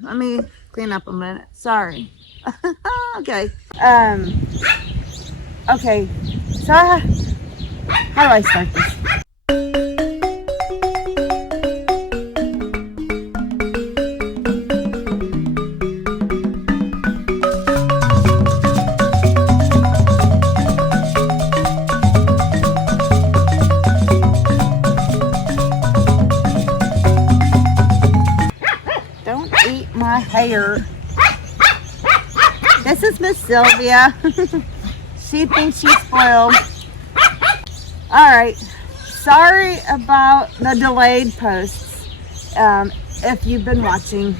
on. Let me clean up a minute. Sorry. Okay. Okay. So, how do I start this? Don't eat my hair. This is Miss Sylvia. She thinks she's spoiled. Alright. Sorry about the delayed posts. If you've been watching.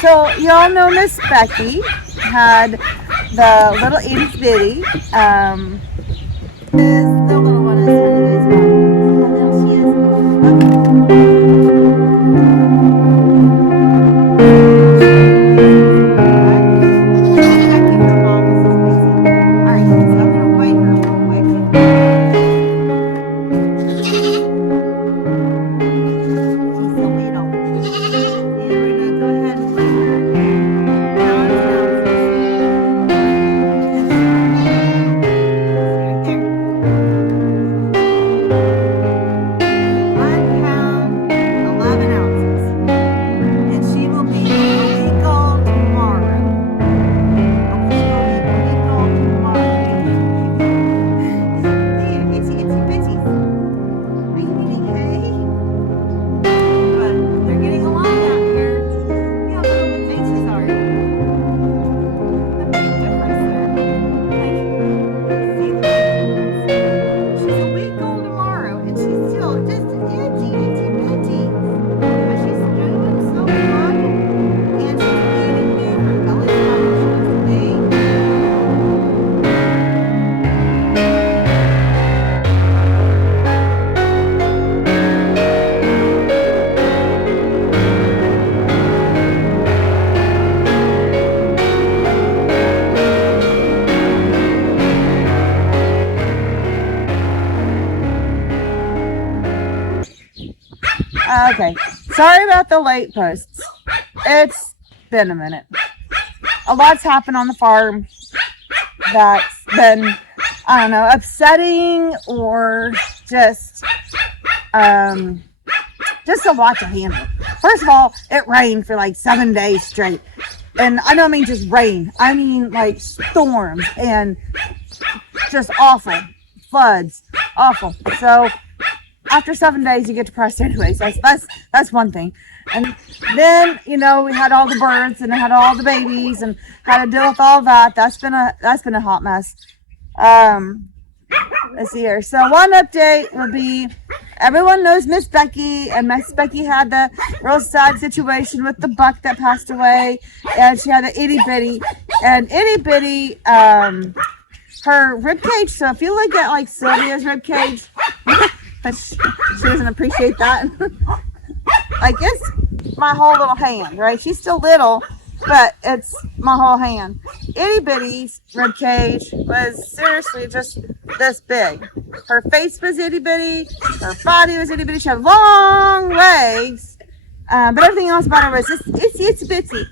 So you all know Miss Becky had the little itty bitty. Is the little one is telling you guys about how little she is. Okay, sorry about the late posts. It's been a minute. A lot's happened on the farm that's been, I don't know, upsetting or just a lot to handle. First of all, it rained for like 7 days straight. And I don't mean just rain. I mean like storms and just awful. Floods. Awful. So after 7 days, you get depressed anyways. That's one thing. And then, we had all the birds and had all the babies and had to deal with all that. That's been a hot mess. Let's see here. So one update would be everyone knows Miss Becky, and Miss Becky had the real sad situation with the buck that passed away, and she had the itty bitty, her rib cage. So if you look at like Sylvia's rib cage. She doesn't appreciate that. Like it's my whole little hand, right? She's still little, but it's my whole hand. Itty bitty's rib cage was seriously just this big. Her face was itty bitty. Her body was itty bitty. She had long legs, but everything else about her was just itsy bitsy.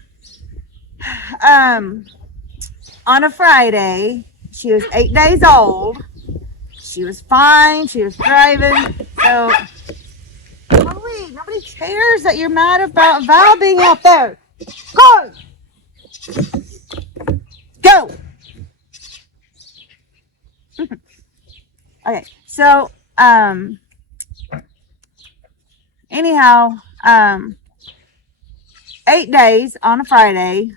On a Friday, she was 8 days old. She was fine. She was thriving. So, nobody cares that you're mad about Val being out there. Go! Go! Okay, so, anyhow, 8 days on a Friday.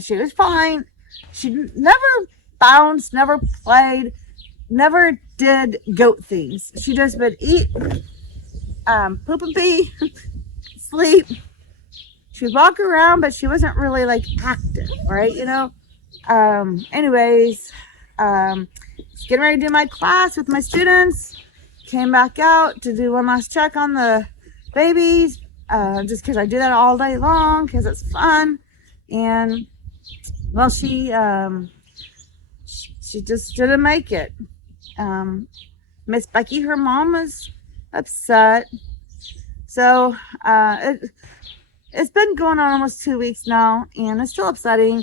She was fine. She never bounced, never played, never did goat things. She just would eat, poop and pee, sleep. She would walk around, but she wasn't really like active, right? Anyways, getting ready to do my class with my students. Came back out to do one last check on the babies, just because I do that all day long because it's fun. And well, she just didn't make it. Miss Becky, her mom was upset. So it's been going on almost 2 weeks now, and it's still upsetting.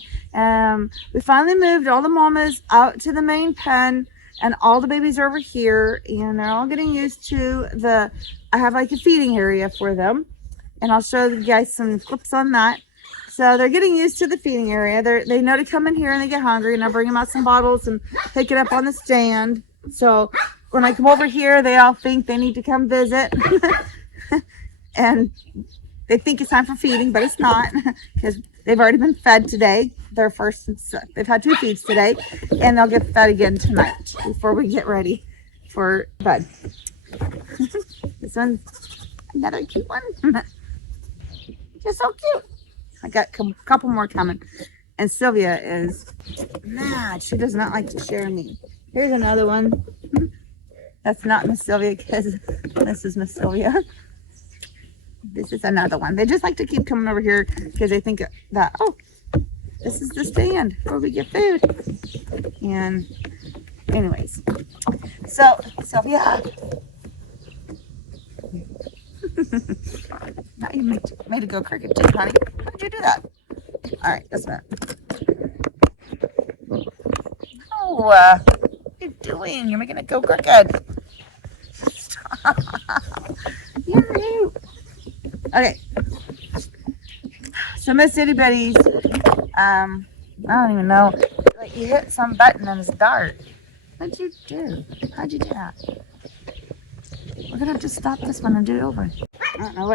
We finally moved all the mamas out to the main pen, and all the babies are over here, and they're all getting used to I have like a feeding area for them, and I'll show you guys some clips on that. So they're getting used to the feeding area. They know to come in here and they get hungry, and I bring them out some bottles and pick it up on the stand. So when I come over here, they all think they need to come visit. And they think it's time for feeding, but it's not, because they've already been fed today. They've had 2 feeds today, and they'll get fed again tonight before we get ready for bed. This one's another cute one. Just so cute. I got a couple more coming. And Sylvia is mad. She does not like to share me. Here's another one. That's not Miss Sylvia, because this is Miss Sylvia. This is another one. They just like to keep coming over here because they think that, oh, this is the stand where we get food. And anyways, so Sylvia. Now you made it go crooked too, honey. How did you do that? All right, that's better. No, what are you doing? You're making it go crooked. Stop. You're you. Okay, so Miss Itty Bitties, I don't even know, like you hit some button and it's dark. What'd you do? How'd you do that? We're gonna have to stop this one and do it over. I don't know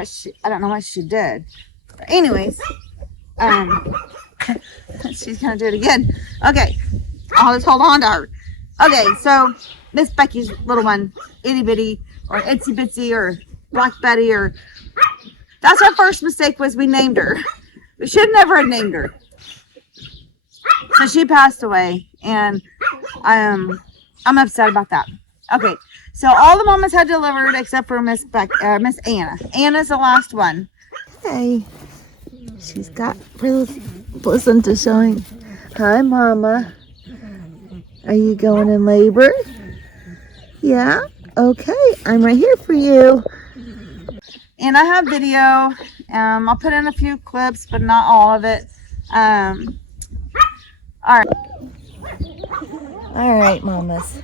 what she did. But anyways, she's gonna do it again. Okay, I'll just hold on to her. Okay, so Miss Becky's little one, Itty Bitty, or Itsy Bitsy, or Black Betty, or that's our first mistake, was we named her. We should never have named her. So she passed away, and I'm upset about that. Okay, so all the mamas had delivered except for Miss Anna. Anna's the last one. Hey, she's got placenta showing. Hi, Mama. Are you going in labor? Yeah? Okay, I'm right here for you. And I have video. I'll put in a few clips, but not all of it. All right, mamas.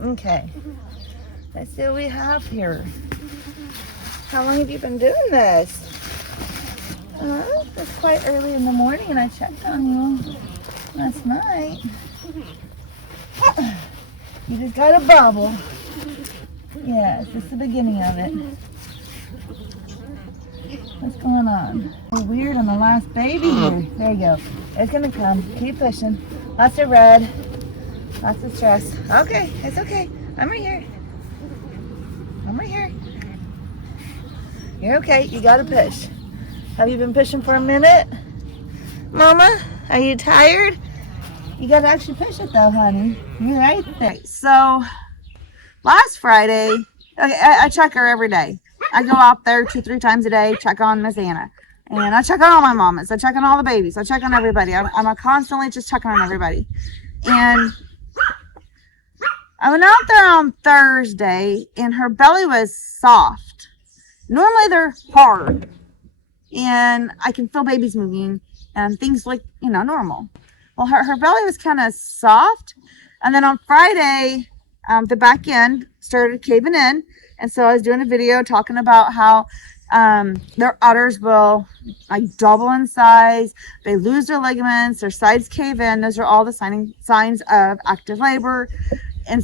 Okay. Let's see what we have here. How long have you been doing this? It's quite early in the morning, and I checked on you last night. You just got a bubble. Yes, this is the beginning of it. What's going on? Oh, weird on the last baby here. There you go. It's gonna come. Keep pushing. Lots of red. Lots of stress. Okay, it's okay. I'm right here. I'm right here. You're okay. You gotta push. Have you been pushing for a minute? Mama, are you tired? You gotta actually push it though, honey. You're right there. So, last Friday, okay, I check her every day. I go out there 2-3 times a day, check on Miss Anna. And I check on all my mamas. I check on all the babies. I check on everybody. I'm constantly just checking on everybody. And I went out there on Thursday, and her belly was soft. Normally they're hard. And I can feel babies moving and things like, normal. Well, her belly was kind of soft. And then on Friday, the back end started caving in. And so I was doing a video talking about how their udders will double in size. They lose their ligaments. Their sides cave in. Those are all the signs of active labor. And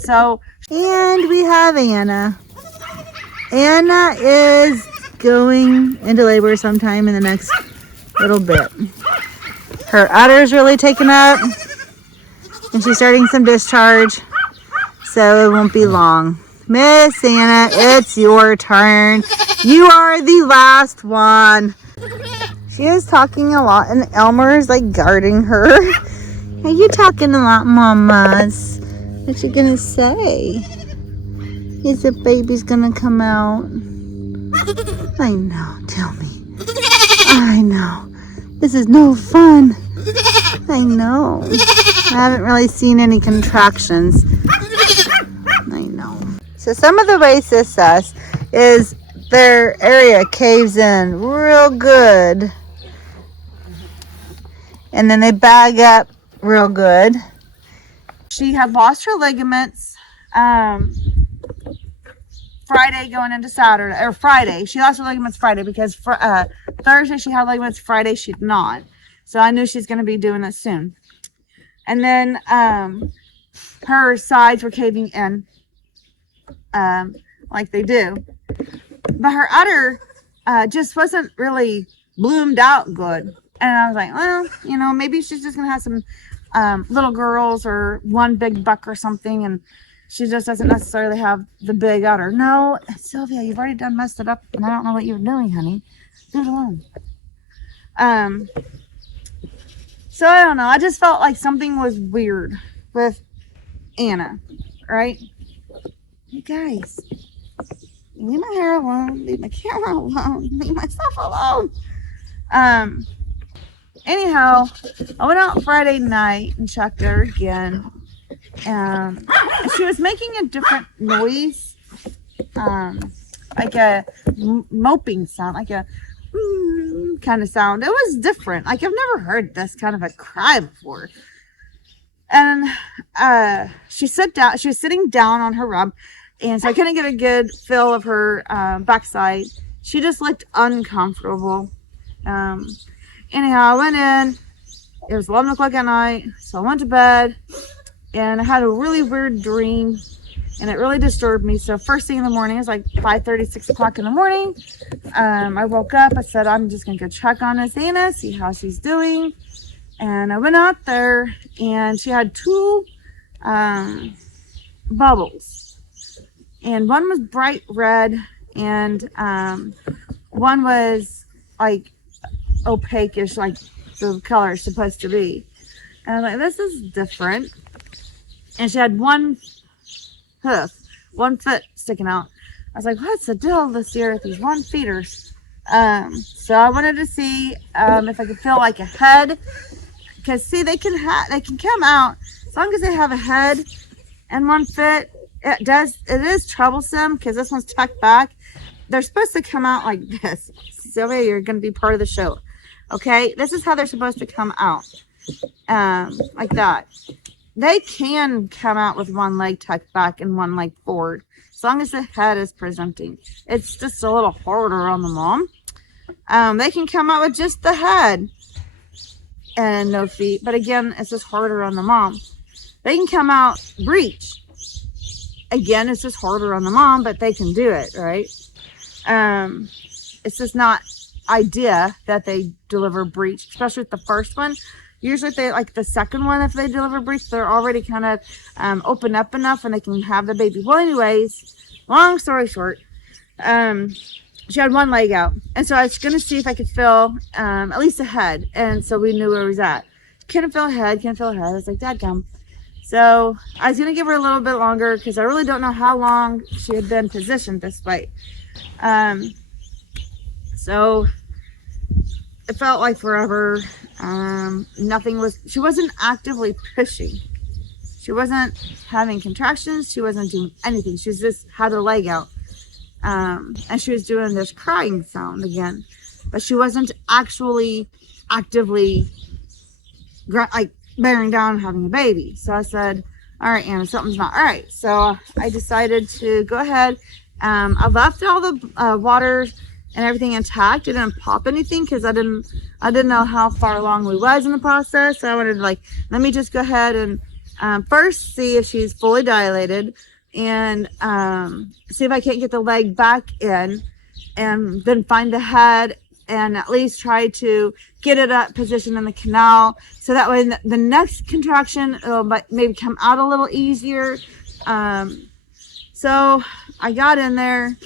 we have Anna. Anna is going into labor sometime in the next little bit. Her udder's really taken up, and she's starting some discharge, so it won't be long. Miss Anna, it's your turn. You are the last one. She is talking a lot, and Elmer's guarding her. Are you talking a lot, mamas? What's she gonna say? Is the baby's gonna come out? I know, tell me. I know. This is no fun. I know. I haven't really seen any contractions. So some of the ways this does is their area caves in real good, and then they bag up real good. She had lost her ligaments Friday going into Saturday, or Friday. She lost her ligaments Friday because Thursday she had ligaments, Friday she did not. So I knew she's going to be doing this soon. And then her sides were caving in like they do. But her udder just wasn't really bloomed out good. And I was like, well, you know, maybe she's just going to have some little girls or one big buck or something, and she just doesn't necessarily have the big udder. No, Sylvia, you've already done messed it up, and I don't know what you're doing, honey. Leave it alone. So I don't know. I just felt like something was weird with Anna, right? You guys, leave my hair alone. Leave my camera alone. Leave myself alone. Anyhow, I went out Friday night and checked her again. She was making a different noise, like a moping sound, like a kind of sound. It was different. Like I've never heard this kind of a cry before. And she sat down. She was sitting down on her rub, and so I couldn't get a good feel of her backside. She just looked uncomfortable. Anyhow, I went in. It was 11 o'clock at night, so I went to bed, and I had a really weird dream, and it really disturbed me. So first thing in the morning, it was like 5:30, 6 o'clock in the morning. I woke up. I said, I'm just going to go check on Miss Anna, see how she's doing. And I went out there, and she had two bubbles. And one was bright red, and one was like opaque-ish, like the color is supposed to be. And I was like, this is different. And she had one hoof, 1 foot sticking out. I was like, what's the deal this year with these one feeders? So I wanted to see if I could feel like a head, because see, they can come out as long as they have a head and 1 foot. It is troublesome because this one's tucked back. They're supposed to come out like this. Sylvia, you're going to be part of the show. Okay, this is how they're supposed to come out, like that. They can come out with one leg tucked back and one leg forward, as long as the head is presenting. It's just a little harder on the mom. They can come out with just the head and no feet, but again, it's just harder on the mom. They can come out breech. Again, it's just harder on the mom, but they can do it, right? It's just not idea that they deliver breech, especially with the first one. Usually if they like the second one, if they deliver breech, they're already kind of open up enough and they can have the baby. Well, anyways, long story short, she had one leg out, and so I was gonna see if I could feel at least a head, and so we knew where it was at. Couldn't feel a head. I was like, dadgum. So I was gonna give her a little bit longer because I really don't know how long she had been positioned this way. So it felt like forever. She wasn't actively pushing. She wasn't having contractions. She wasn't doing anything. She just had her leg out. And she was doing this crying sound again. But she wasn't actually actively like bearing down and having a baby. So I said, all right, Anna, something's not all right. So I decided to go ahead. I left all the water and everything intact. I didn't pop anything because I didn't know how far along we was in the process. So I wanted to let me just go ahead and first see if she's fully dilated, and see if I can't get the leg back in, and then find the head and at least try to get it up position in the canal, so that way the next contraction it'll maybe come out a little easier. So I got in there,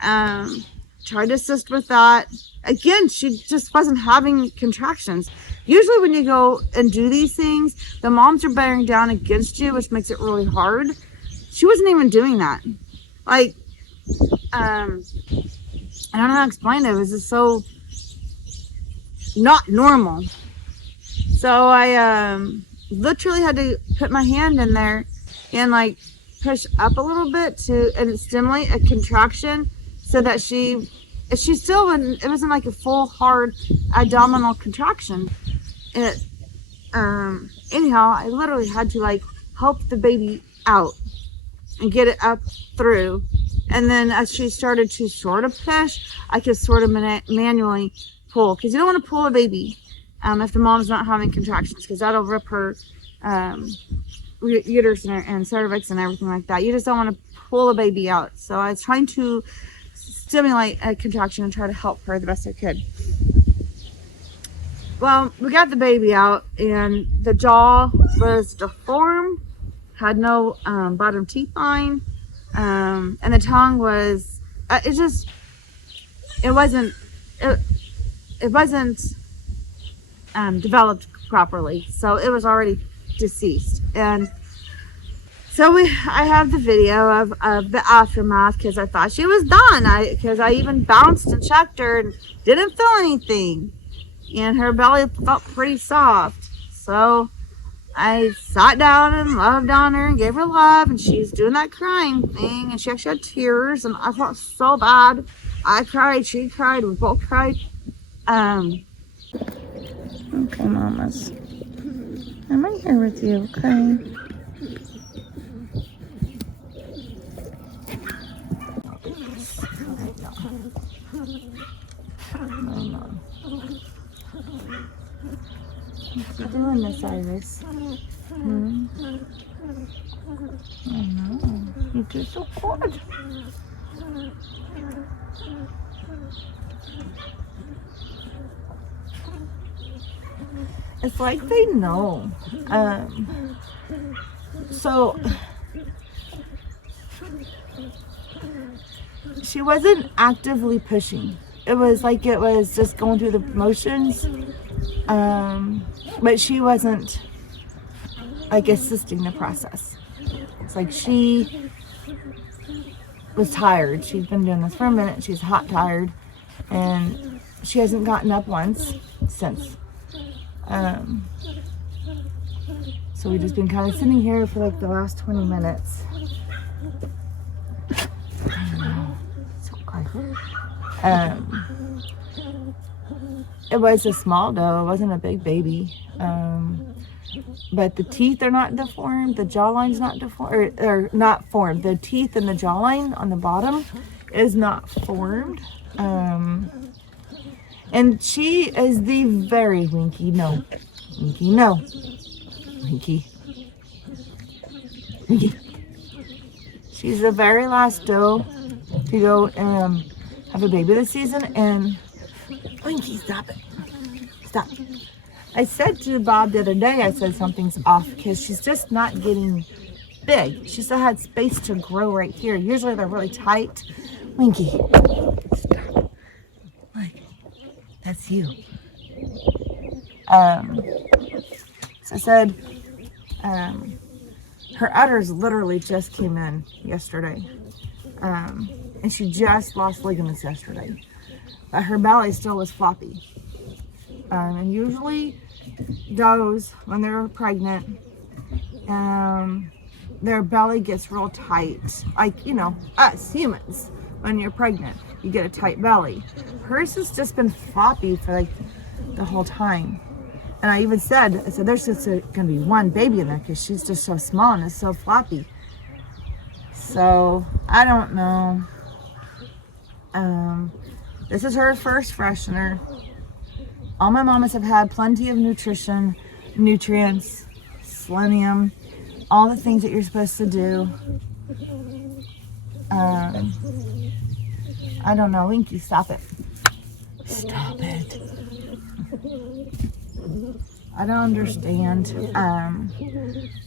tried to assist with that. Again, she just wasn't having contractions. Usually when you go and do these things, the moms are bearing down against you, which makes it really hard. She wasn't even doing that. Like, I don't know how to explain it. It was just so not normal. So I literally had to put my hand in there and push up a little bit and stimulate a contraction so that she still wouldn't, it wasn't like a full hard abdominal contraction. It anyhow, I literally had to like help the baby out and get it up through. And then as she started to sort of push, I could sort of manually pull, because you don't want to pull a baby if the mom's not having contractions, because that'll rip her uterus and cervix and everything like that. You just don't want to pull a baby out. So I was trying to stimulate a contraction and try to help her the best I could. Well, we got the baby out, and the jaw was deformed, had no bottom teeth line, and the tongue was it wasn't developed properly, so it was already deceased. And so I have the video of the aftermath, because I thought she was done, because I even bounced and checked her and didn't feel anything, and her belly felt pretty soft. So I sat down and loved on her and gave her love, and she's doing that crying thing, and she actually had tears, and I felt so bad. I cried, she cried, we both cried. Okay, mamas, I'm right here with you, okay? What you doing, Miss Iris? I know. You do so good. It's like they know. So she wasn't actively pushing. It was like it was just going through the motions. But she wasn't like assisting the process. It's like she was tired. She's been doing this for a minute. She's hot tired, and she hasn't gotten up once since. So we've just been kind of sitting here for like the last 20 minutes. I know. So good. It was a small doe. It wasn't a big baby. But the teeth are not deformed. The jawline's not deformed, or not formed. The teeth and the jawline on the bottom is not formed. And she is the very winky no. Winky no. Winky. Winky. She's the very last doe to go have a baby this season, and Winky, stop it. Stop. I said to Bob the other day, I said something's off, because she's just not getting big. She still had space to grow right here. Usually they're really tight. Winky, stop. Look, that's you. So I said, her udders literally just came in yesterday. And she just lost ligaments yesterday. But her belly still was floppy. And usually does when they're pregnant, their belly gets real tight, like, you know, us humans, when you're pregnant you get a tight belly. Hers has just been floppy for like the whole time. And I even said, there's just gonna be one baby in there, because she's just so small and it's so floppy. So I don't know. This is her first freshener. All my mamas have had plenty of nutrition, nutrients, selenium, all the things that you're supposed to do. I don't know. Winky, stop it. Stop it. I don't understand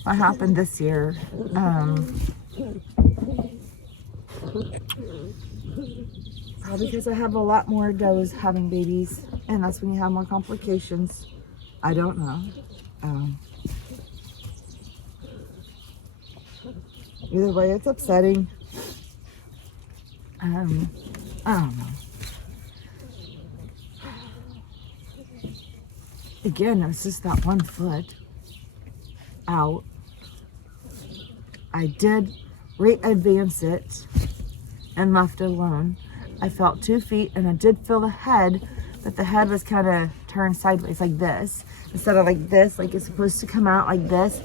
what happened this year. Probably because I have a lot more does having babies, and that's when you have more complications. I don't know. Either way, it's upsetting. I don't know. Again, it was just that 1 foot out. I did re-advance it and left it alone. I felt 2 feet, and I did feel the head, but the head was kind of turned sideways like this instead of like this, like it's supposed to come out like this.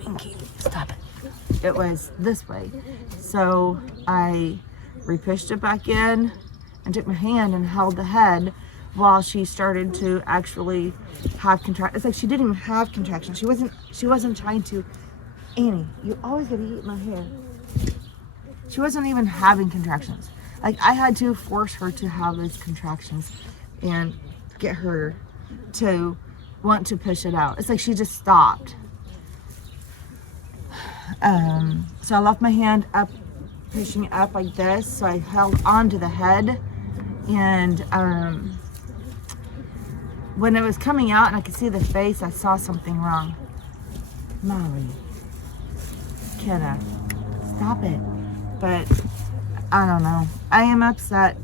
Pinky, stop it. It was this way. So I re-pushed it back in and took my hand and held the head while she started to actually have contractions. It's like she didn't even have contractions. She wasn't trying to. Annie, you always gotta eat my hair. She wasn't even having contractions. Like, I had to force her to have those contractions and get her to want to push it out. It's like she just stopped. So I left my hand up, pushing it up like this. So I held onto the head, and when it was coming out and I could see the face, I saw something wrong. Molly, kidda, stop it. But I don't know. I am upset.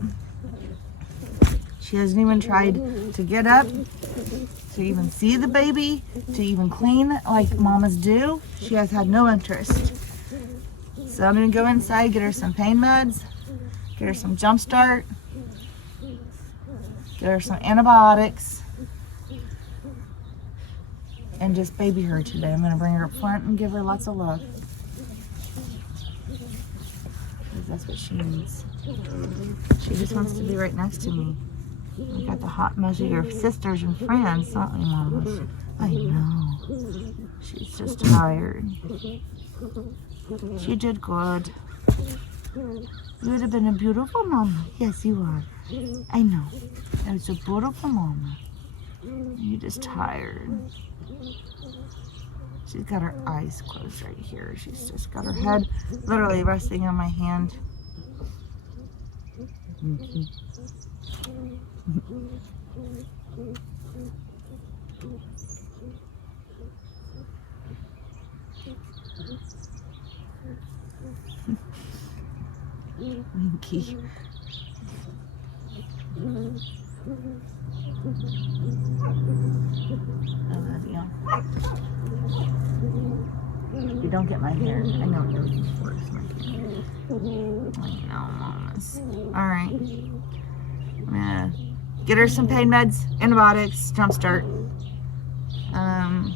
She hasn't even tried to get up, to even see the baby, to even clean like mamas do. She has had no interest. So I'm gonna go inside, get her some pain meds, get her some Jump Start, get her some antibiotics, and just baby her today. I'm gonna bring her up front and give her lots of love. Because that's what she needs. She just wants to be right next to me. We got the hot mess of your sisters and friends, don't we, mamas? I know. She's just tired. She did good. You would have been a beautiful mama. Yes, you are. I know. That was a beautiful mama. You're just tired. She's got her eyes closed right here. She's just got her head literally resting on my hand. Winky. I love you. You don't get my hair. I know what you're looking for. It's my hair. I know, mamas. Alright. I'm gonna get her some pain meds, antibiotics, Jump Start. I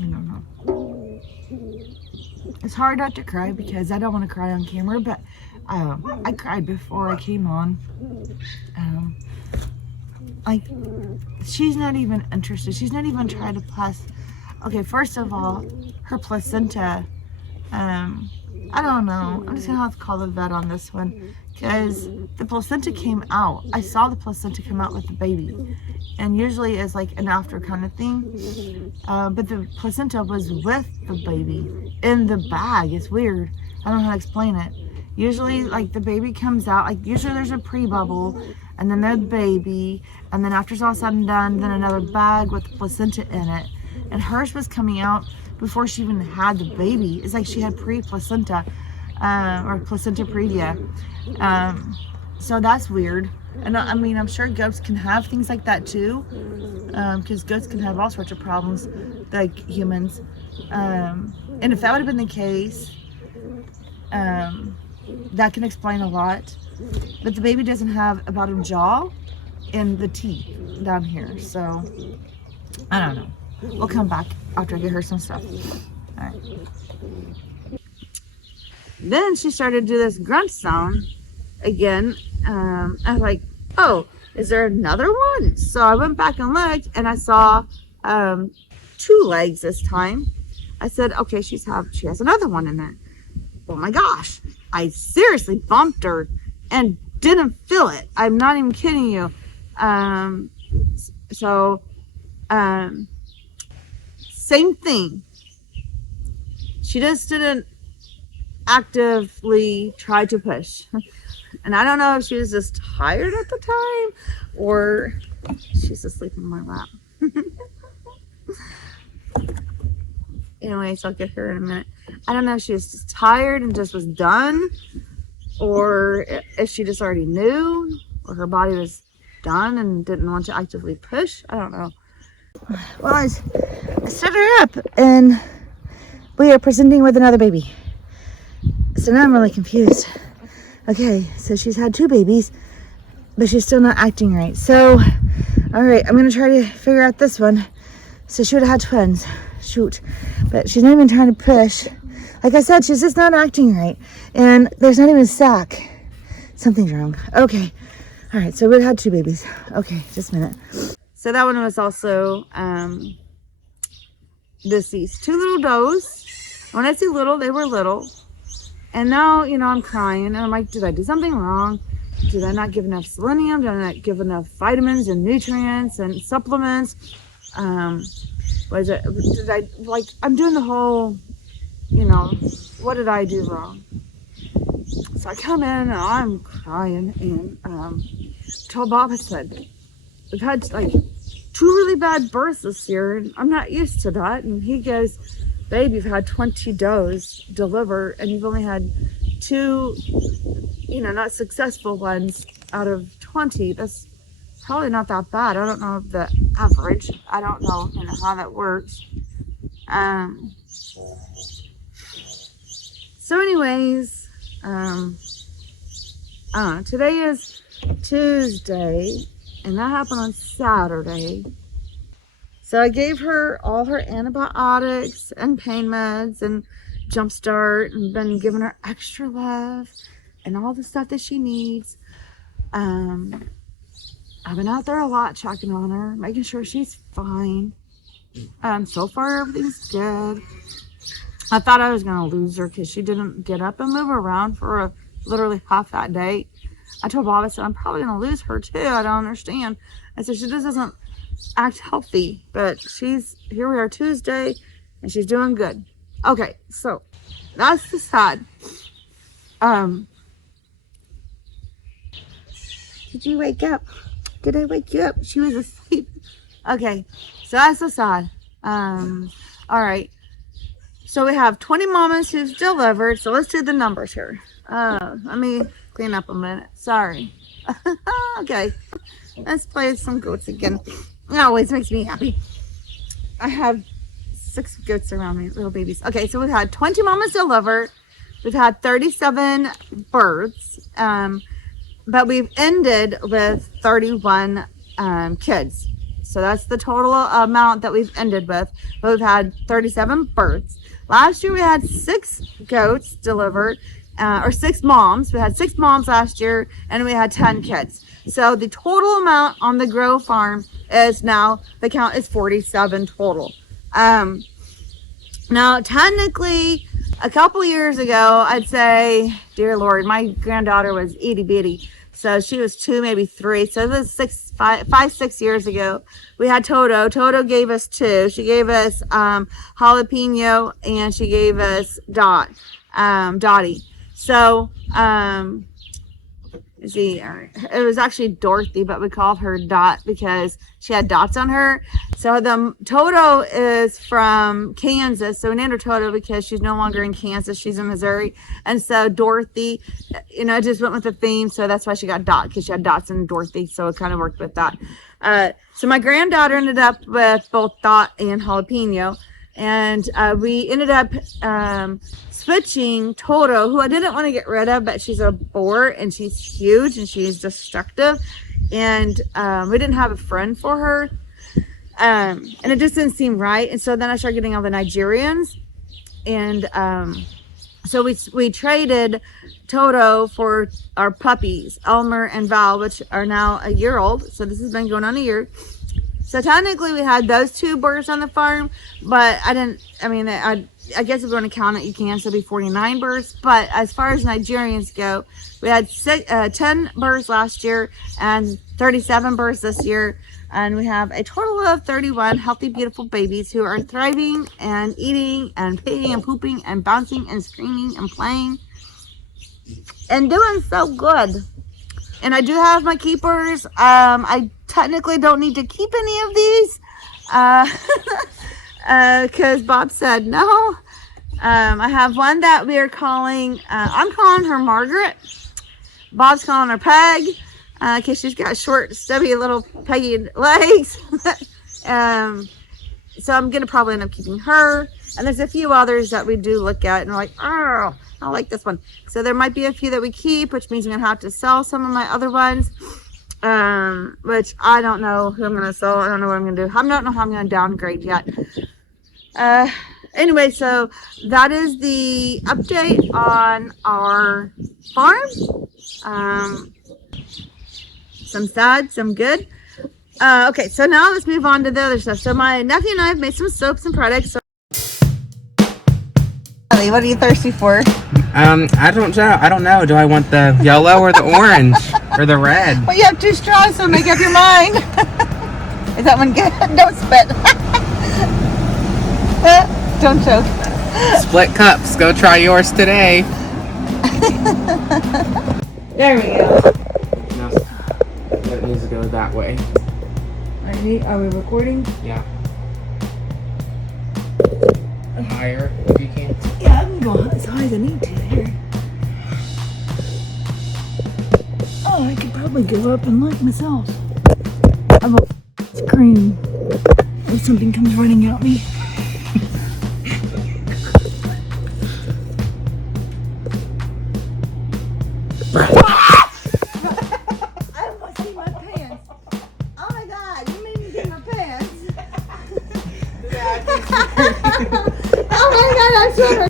don't know. It's hard not to cry because I don't want to cry on camera, but I cried before I came on. Like, she's not even interested. She's not even trying to okay, first of all, her placenta, I don't know. I'm just gonna have to call the vet on this one because the placenta came out. I saw the placenta come out with the baby, and usually it's like an after kind of thing. But the placenta was with the baby in the bag. It's weird. I don't know how to explain it. Usually, like, the baby comes out, like, usually there's a pre-bubble, and then there's the baby, and then after it's all said and done, then another bag with the placenta in it. And hers was coming out before she even had the baby. It's like she had pre-placenta, or placenta previa. So that's weird. And I mean, I'm sure goats can have things like that too, because goats can have all sorts of problems, like humans. And if that would have been the case, that can explain a lot. But the baby doesn't have a bottom jaw and the teeth down here, so I don't know. We'll come back after I get her some stuff. All right. Then she started to do this grunt sound again. I was like, oh, is there another one? So I went back and looked, and I saw 2 legs this time. I said, okay, she has another one in there. Oh my gosh, I seriously bumped her and didn't feel it. I'm not even kidding you. Same thing. She just didn't actively try to push. And I don't know if she was just tired at the time or she's asleep in my lap. Anyways, I'll get her in a minute. I don't know if she was just tired and just was done, or if she just already knew, or her body was done and didn't want to actively push. I don't know. Well, I stood her up and we are presenting with another baby. So now I'm really confused. Okay, so she's had 2 babies, but she's still not acting right. So, all right, I'm gonna try to figure out this one. So she would have had twins. Shoot. But she's not even trying to push. Like I said, she's just not acting right. And there's not even a sack. Something's wrong. Okay. All right, so we had 2 babies. Okay, just a minute. So that one was also deceased. 2 little does. When I say little, they were little. And now, I'm crying. And I'm like, did I do something wrong? Did I not give enough selenium? Did I not give enough vitamins and nutrients and supplements? I'm doing the whole, what did I do wrong? So I come in and I'm crying and told Bob, I said, we've had like 2 really bad births this year and I'm not used to that. And he goes, babe, you've had 20 does deliver and you've only had 2, not successful ones out of 20. That's probably not that bad. I don't know the average. I don't know, how that works. So anyways, today is Tuesday and that happened on Saturday. So I gave her all her antibiotics and pain meds and Jumpstart and been giving her extra love and all the stuff that she needs. I've been out there a lot checking on her, making sure she's fine. So far everything's good. I thought I was going to lose her because she didn't get up and move around for literally half that day. I told Bob, I said, I'm probably going to lose her too. I don't understand. I said, she just doesn't act healthy, but here we are Tuesday and she's doing good. Okay, so that's the side. Did you wake up? Did I wake you up? She was asleep. Okay, so that's the side. All right. So we have 20 mamas who's delivered. So let's do the numbers here. Let me clean up a minute. Sorry. Okay. Let's play some goats again. It always makes me happy. I have 6 goats around me, little babies. Okay, so we've had 20 mamas delivered. We've had 37 births. But we've ended with 31 kids. So that's the total amount that we've ended with. But we've had 37 births. Last year we had 6 goats delivered, or 6 moms. We had 6 moms last year, and we had 10 kids. So the total amount on the grow farm is now, the count is 47 total. Now, technically, a couple years ago, I'd say, dear Lord, my granddaughter was itty bitty. So she was 2, maybe 3. So this is 5, 6 years ago. We had Toto. Toto gave us 2. She gave us jalapeno and she gave us Dottie. So it was actually Dorothy, but we called her Dot because she had dots on her. So the Toto is from Kansas. So we named her Toto because she's no longer in Kansas. She's in Missouri. And so Dorothy, just went with the theme. So that's why she got Dot, because she had dots in Dorothy. So it kind of worked with that. So my granddaughter ended up with both Dot and jalapeno. And we ended up switching Toto, who I didn't want to get rid of, but she's a boar and she's huge and she's destructive. And we didn't have a friend for her. And it just didn't seem right. And so then I started getting all the Nigerians. And so we traded Toto for our puppies, Elmer and Val, which are now a year old. So this has been going on a year. So technically we had those 2 birds on the farm, but I guess if you want to count it, you can. So it'd be 49 birds. But as far as Nigerians go, we had 10 birds last year and 37 birds this year. And we have a total of 31 healthy, beautiful babies who are thriving and eating and peeing and pooping and bouncing and screaming and playing and doing so good. And I do have my keepers. I technically don't need to keep any of these because Bob said no. I have one that we are calling, I'm calling her Margaret. Bob's calling her Peg because she's got short, stubby little peggy legs. So I'm gonna probably end up keeping her. And there's a few others that we do look at and we're like, oh, I like this one. So there might be a few that we keep, which means I'm gonna have to sell some of my other ones. Which I don't know who I'm gonna sell. I don't know what I'm gonna do. I don't know how I'm gonna downgrade yet. Anyway, so that is the update on our farm. Some sad, some good. Okay, so now let's move on to the other stuff. So my nephew and I have made some soaps and products. So what are you thirsty for? I don't know. Do I want the yellow or the orange or the red? Well, you have 2 straws, so make up your mind. Is that one good? Don't spit. Don't choke. Split cups. Go try yours today. There we go. No, it needs to go that way. Are we recording? Yeah. Higher if you can. Yeah, I can go as high as I need to here. Oh, I could probably go up and look myself. I'm a scream if something comes running at me. I almost see my pants. Oh my god, you made me get my pants. Oh my god, I'm so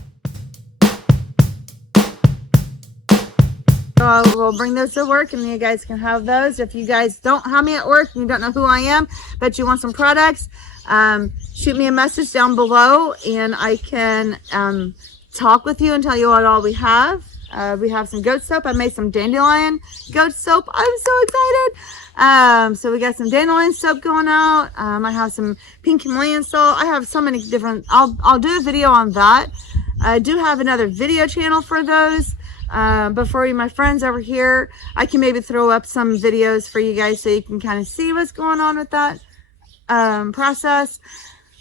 we'll bring those to work and you guys can have those. If you guys don't have me at work and you don't know who I am, but you want some products, shoot me a message down below and I can talk with you and tell you what all we have. We have some goat soap. I made some dandelion goat soap. I'm so excited. So we got some dandelion soap going out. I have some pink Himalayan salt. I have so many different, I'll do a video on that. I do have another video channel for those. But for you, my friends over here, I can maybe throw up some videos for you guys so you can kind of see what's going on with that process.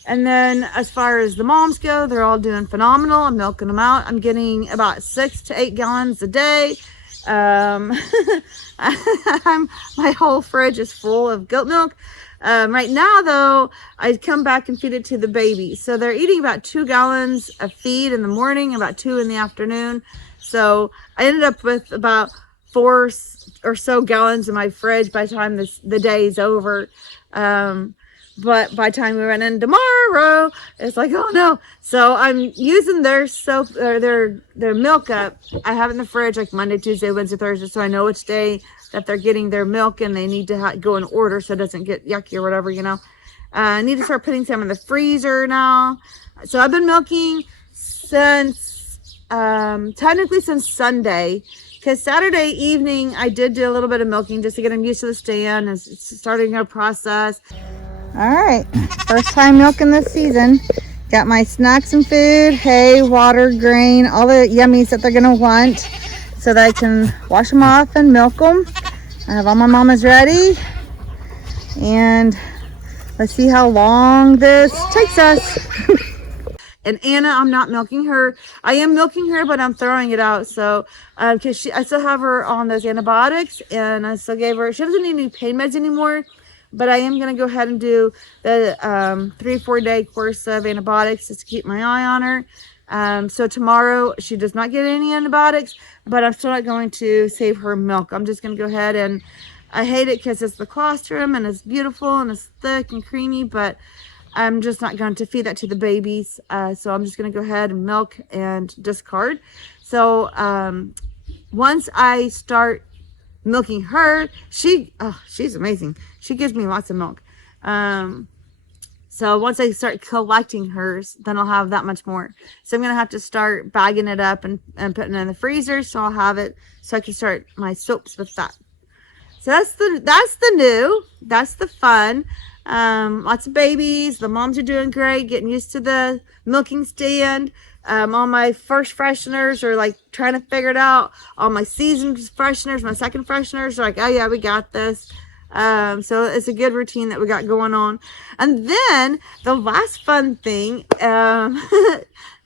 And then as far as the moms go, they're all doing phenomenal. I'm milking them out. I'm getting about 6 to 8 gallons a day. My whole fridge is full of goat milk. Right now, though, I come back and feed it to the babies. So they're eating about 2 gallons of feed in the morning, about 2 in the afternoon. So I ended up with about 4 or so gallons in my fridge by the time the day is over. But by the time we run in tomorrow, it's like, oh no. So I'm using their soap or their milk up. I have it in the fridge like Monday, Tuesday, Wednesday, Thursday. So I know which day that they're getting their milk and they need to go in order so it doesn't get yucky or whatever, you know. I need to start putting some in the freezer now. So I've been milking since, technically since Sunday. Because Saturday evening, I did do a little bit of milking just to get them used to the stand and starting our process. All right, first time milking this season. Got my snacks and food, hay, water, grain, all the yummies that they're gonna want so that I can wash them off and milk them. I have all my mamas ready. And let's see how long this takes us. And Anna, I'm not milking her. I am milking her, but I'm throwing it out. So, because I still have her on those antibiotics, and I still gave her, she doesn't need any pain meds anymore. But I am going to go ahead and do the 3-4 day course of antibiotics just to keep my eye on her. So tomorrow she does not get any antibiotics, but I'm still not going to save her milk. I'm just going to go ahead and I hate it because it's the colostrum and it's beautiful and it's thick and creamy, but I'm just not going to feed that to the babies. So I'm just going to go ahead and milk and discard. So once I start milking her, she's amazing. She gives me lots of milk. So once I start collecting hers, then I'll have that much more. So I'm gonna have to start bagging it up and putting it in the freezer, so I'll have it so I can start my soaps with that. So that's the new, that's the fun. Lots of babies. The moms are doing great, getting used to the milking stand. All my first fresheners are like trying to figure it out. All my seasoned fresheners, my second fresheners are like, oh yeah, we got this. So it's a good routine that we got going on. And then the last fun thing,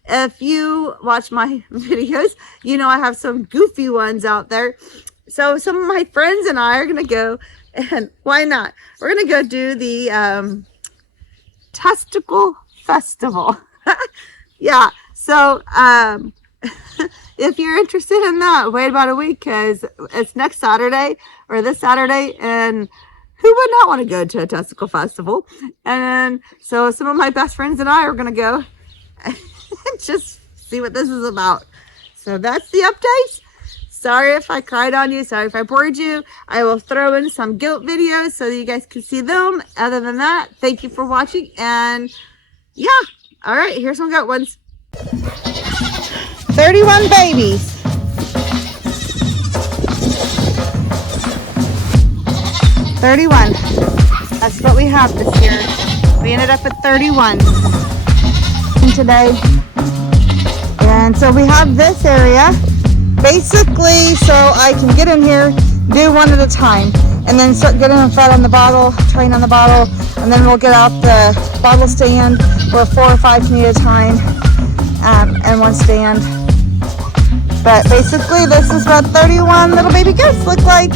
if you watch my videos, you know I have some goofy ones out there. So some of my friends and I are going to go, and why not? We're going to go do the Testicle Festival. Yeah, so if you're interested in that, wait about a week, because it's next Saturday or this Saturday, and who would not want to go to a testicle festival? And so some of my best friends and I are going to go and just see what this is about. So that's the update. Sorry if I cried on you. Sorry if I bored you. I will throw in some guilt videos so that you guys can see them. Other than that, thank you for watching. And yeah, all right, here's some goat ones. 31 babies. 31. That's what we have this year. We ended up at 31 today. And so we have this area basically so I can get in here, do one at a time, and then start getting them fed on the bottle, train on the bottle, and then we'll get out the bottle stand where 4 or 5 can eat at a time, and one stand. But basically this is what 31 little baby goats look like.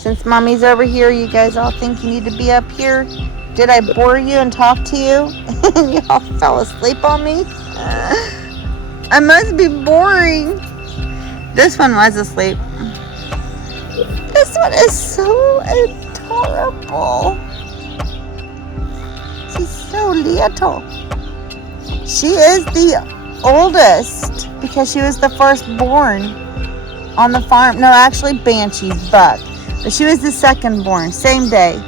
Since mommy's over here, you guys all think you need to be up here. Did I bore you and talk to you? And you all fell asleep on me? I must be boring. This one was asleep. This one is so adorable. She's so little. She is the oldest because she was the firstborn on the farm. No, actually Banshee's buck. But she was the second born, same day.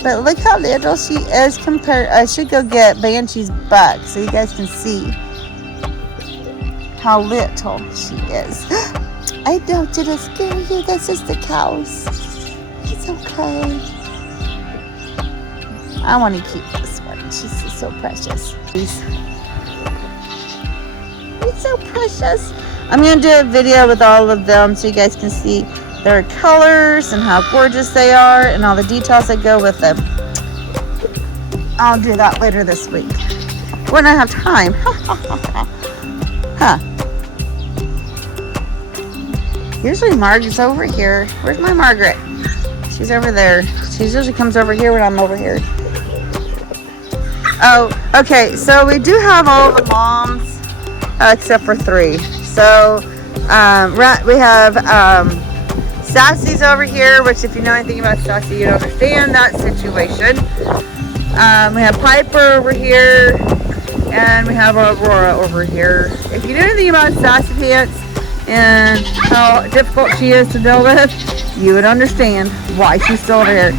But look how little she is compared. I should go get Banshee's buck so you guys can see how little she is. I don't did I scare you? That's just the cows. It's okay. I want to keep this one. She's just so precious. It's so precious. I'm going to do a video with all of them so you guys can see their colors and how gorgeous they are and all the details that go with them. I'll do that later this week when I have time. Huh. Usually Margaret's over here. Where's my Margaret? She's over there. She usually comes over here when I'm over here. Oh, okay. So we do have all the moms except for 3. So we have Sassy's over here, which if you know anything about Sassy, you'd understand that situation. We have Piper over here, and we have Aurora over here. If you know anything about Sassy Pants and how difficult she is to deal with, you would understand why she's still over here.